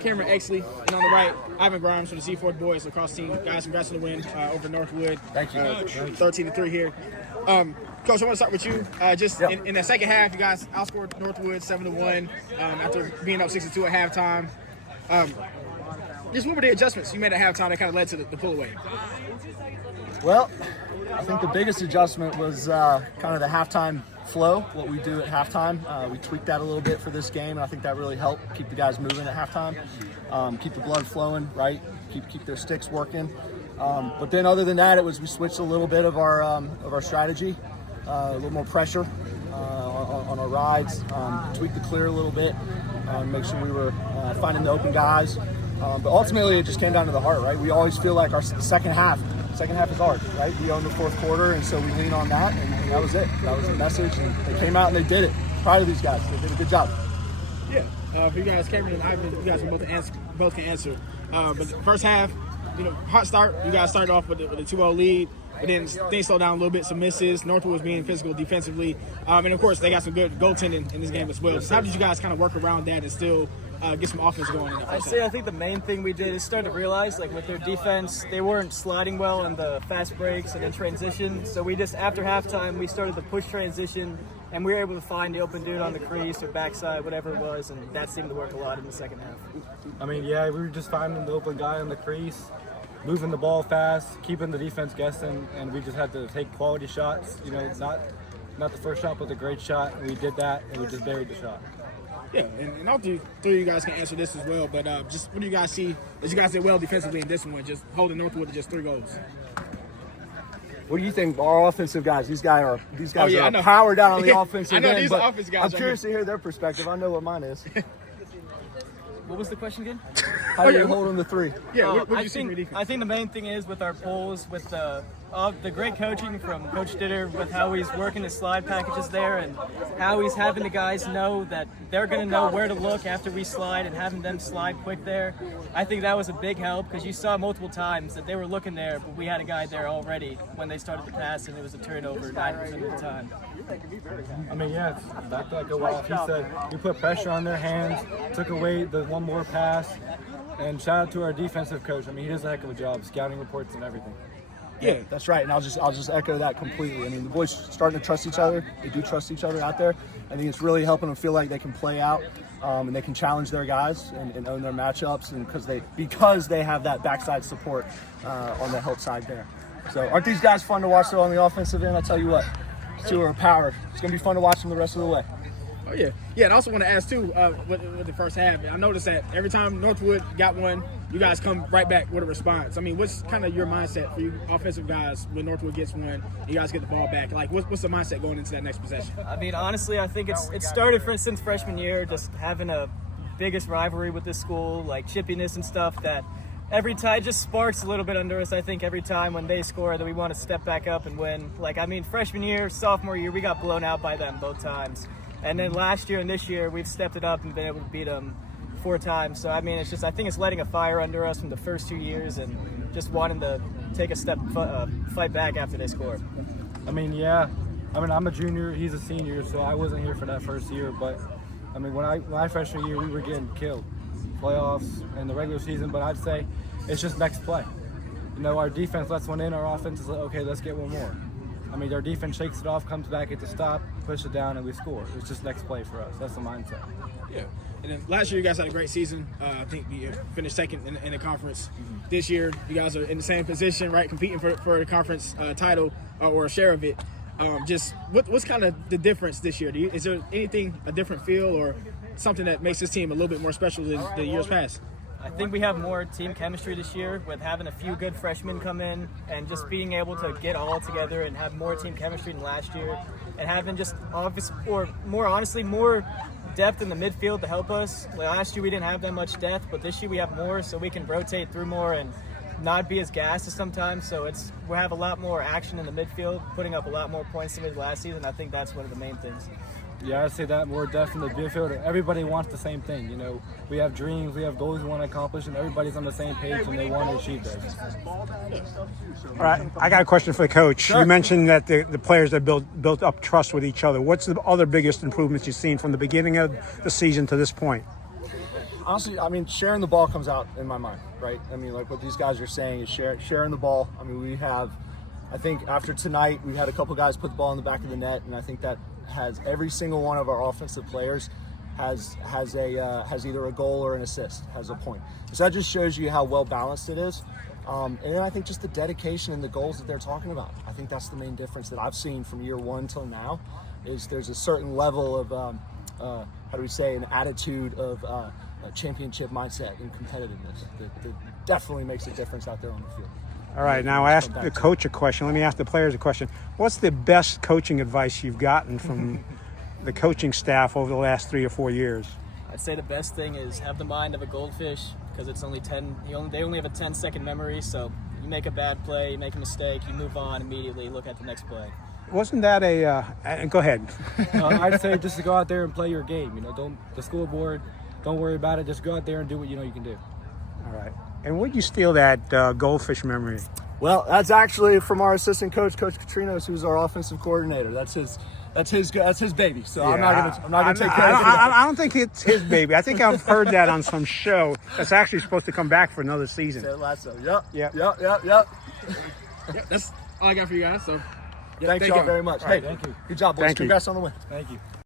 Cameron Exley, and on the right, Ivan Grimes from the Seaforth boys lacrosse team. Guys, congrats on the win over Northwood. Thank you. 13-3 here. Coach, I want to start with you. In the second half, you guys outscored Northwood 7-1 after being up 6-2 at halftime. Just what were the adjustments you made at halftime that kind of led to the pull away? Well, I think the biggest adjustment was kind of the halftime flow, what we do at halftime. We tweaked that a little bit for this game, and I think that really helped keep the guys moving at halftime, keep the blood flowing, right? Keep their sticks working. But then other than that, we switched a little bit of our strategy, a little more pressure on our rides, tweaked the clear a little bit, make sure we were finding the open guys. But ultimately, it just came down to the heart, right? We always feel like our second half is ours, right? We own the fourth quarter, and so we lean on that, and that was it. That was the message, and they came out and they did it. Proud of these guys. They did a good job. Yeah. For you guys, Cameron and Ivan, you guys both can answer. But the first half, hot start. You guys started off with a 2-0 lead, but then things slowed down a little bit, some misses. Northwood was being physical defensively. And, of course, they got some good goaltending in this game as well. So how did you guys kind of work around that and still get some offense going in the first half? I think the main thing we did is start to realize, with their defense, they weren't sliding well on the fast breaks and in transition. So we just, after halftime, we started to push transition, and we were able to find the open dude on the crease or backside, whatever it was, and that seemed to work a lot in the second half. We were just finding the open guy on the crease, moving the ball fast, keeping the defense guessing, and we just had to take quality shots. Not the first shot, but the great shot, and we did that, and we just buried the shot. Yeah, and all three of you guys can answer this as well, but just what do you guys see as you guys did well defensively in this one, just holding Northwood to just 3 goals? What do you think, our offensive guys? These guys I are know. powered down on the offensive I know end, these but are offensive guys. I'm curious to hear their perspective. I know what mine is. What was the question again? How do you hold them to 3? Yeah, what do you see from your defense? I think the main thing is with our pulls, with the great coaching from Coach Ditter, with how he's working his slide packages there and how he's having the guys know that they're going to know where to look after we slide and having them slide quick there. I think that was a big help because you saw multiple times that they were looking there, but we had a guy there already when they started the pass, and it was a turnover 90% of the time. Back to go off. He said we put pressure on their hands, took away the one more pass, and shout out to our defensive coach. He does a heck of a job, scouting reports and everything. Yeah, that's right, and I'll just echo that completely. The boys starting to trust each other. They do trust each other out there. I think it's really helping them feel like they can play out and they can challenge their guys and own their matchups, and because they have that backside support on the help side there. So aren't these guys fun to watch though on the offensive end? I tell you what, two are powered. It's gonna be fun to watch them the rest of the way. Oh yeah, and I also want to ask too with the first half. I noticed that every time Northwood got one, you guys come right back with a response. What's kind of your mindset for you offensive guys when Northwood gets one, you guys get the ball back? What's the mindset going into that next possession? Honestly, I think it started since freshman year, just having a biggest rivalry with this school, chippiness and stuff that every time it just sparks a little bit under us. I think every time when they score that we want to step back up and win. Freshman year, sophomore year, we got blown out by them both times. And then last year and this year, we've stepped it up and been able to beat them 4 times. So, I think it's letting a fire under us from the first 2 years and just wanting to take a step, fight back after they score. I'm a junior, he's a senior, so I wasn't here for that first year. But, when my freshman year, we were getting killed. Playoffs and the regular season, but I'd say it's just next play. Our defense lets one in, our offense is like, okay, let's get one more. Our defense shakes it off, comes back at the stop, push it down, and we score. It's just next play for us. That's the mindset. Yeah. And then last year, you guys had a great season. I think you finished second in the conference. This year, you guys are in the same position, right, competing for the conference title or a share of it. What's kind of the difference this year? Is there a different feel or something that makes this team a little bit more special than the years past? I think we have more team chemistry this year with having a few good freshmen come in and just being able to get all together and have more team chemistry than last year and having more depth in the midfield to help us. Last year we didn't have that much depth, but this year we have more, so we can rotate through more and not be as gassed as sometimes. So we have a lot more action in the midfield, putting up a lot more points than we did last season. I think that's one of the main things. Yeah, I'd say that, more depth in the midfield. Everybody wants the same thing, We have dreams, we have goals we want to accomplish, and everybody's on the same page and they want to achieve those. All right, I got a question for the coach. Sure. You mentioned that the players have built up trust with each other. What's the other biggest improvements you've seen from the beginning of the season to this point? honestly, I mean, sharing the ball comes out in my mind, right? I mean, like what these guys are saying is sharing the ball. I mean, I think after tonight, we had a couple guys put the ball in the back of the net, and I think that has every single one of our offensive players has either a goal or an assist, has a point. So that just shows you how well balanced it is. And then I think just the dedication and the goals that they're talking about. I think that's the main difference that I've seen from year one till now, is there's a certain level of how do we say, an attitude of a championship mindset and competitiveness that definitely makes a difference out there on the field. All right, now I asked the coach a question. Let me ask the players a question. What's the best coaching advice you've gotten from the coaching staff over the last 3 or 4 years? I'd say the best thing is have the mind of a goldfish, because it's only 10. They only have a 10-second memory, so you make a bad play, you make a mistake, you move on immediately, look at the next play. Wasn't that go ahead. I'd say just to go out there and play your game. You know, don't the school board. Don't worry about it. Just go out there and do what you know you can do. All right. And where'd you steal that goldfish memory? Well, that's actually from our assistant coach, Coach Katrinos, who's our offensive coordinator. That's his baby. So yeah, I'm not gonna take credit for that. I don't think it's his baby. I think I've heard that on some show that's actually supposed to come back for another season. Ted Lasso. Yep. Yeah, that's all I got for you guys. So Thank y'all very much. Hey, thank you. Good job, boys. Thank you. Congrats on the win. Thank you.